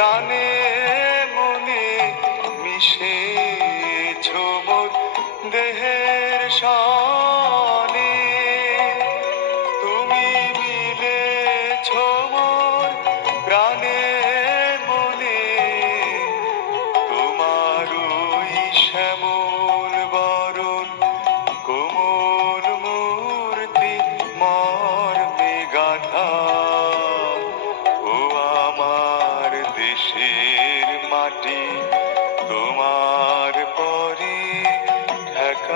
প্রাণে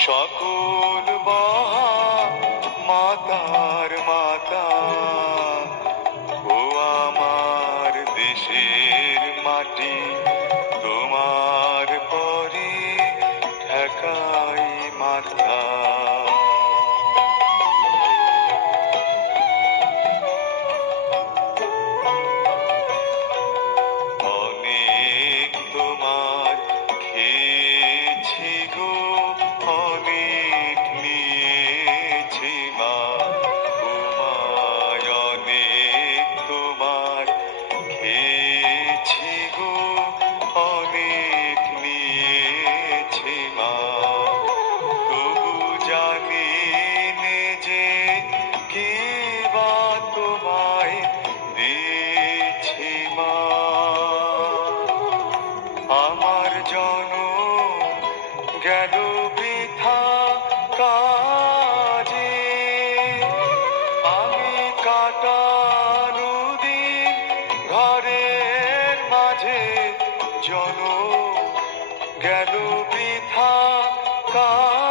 choco. জন গেল বৃথা কা